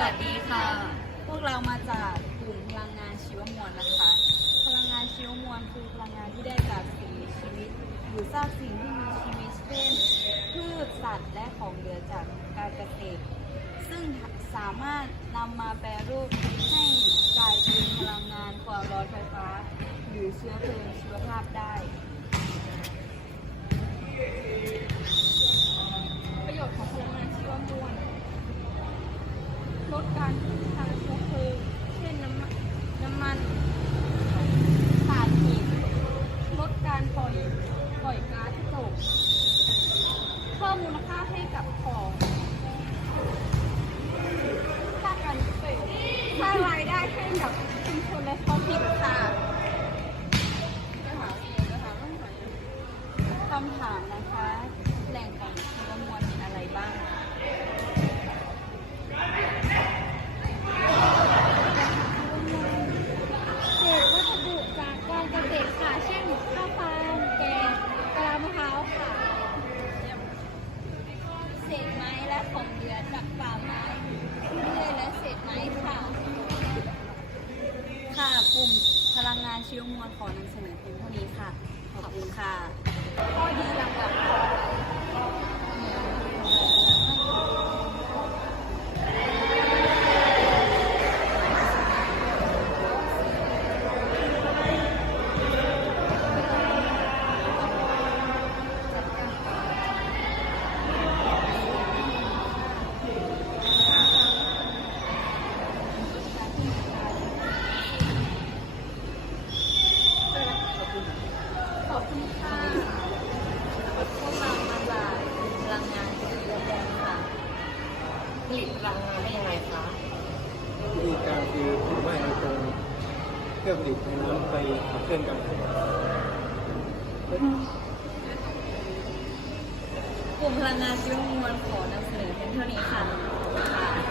วัสดีค่ะ พวกเรามาจากกลุ่มพลังงานชีวมวลนะคะ พลังงานชีวมวลคือพลังงานที่ได้จากสิ่งมีชีวิต หรือซากสิ่งที่มีชีวิตเช่นพืชสัตว์และของเหลือจากการเกษตร ซึ่งสามารถนำมาแปรรูปให้กลายเป็นพลังงานความร้อนไฟฟ้า หรือเชื้อเพลิงชีวภาพได้ ประโยชน์ของพลังงานชีวมวล ลดการทางเชื้อเพลิงเช่นน้ำมันน้ำมันถ่านหินลดการปล่อยปล่อยก๊าซโศกเพิ่มมูลค่าให้กับของสร้างการเกษตรสร้างรายได้ให้กับชุมชนและท้องถิ่นค่ะคำถามนะคะ เศษไม้และของเหลือจากป่าไม้เลื่อยและเศษไม้ค่ะ ค่ะกลุ่มพลังงานชีวมวลขอนำเสนอเพียงเท่านี้ค่ะ ขอบคุณค่ะข้อดีหลักๆ ผลิตพลังงานได้ยังไงคะวิธีการคือถือว่าไอโฟนเครื่องผลิตไฟน้ำไปขับเคลื่อนกันกลุ่มพลังงานชีวมวลขอนำเสนอเพียงเท่านี้ค่ะ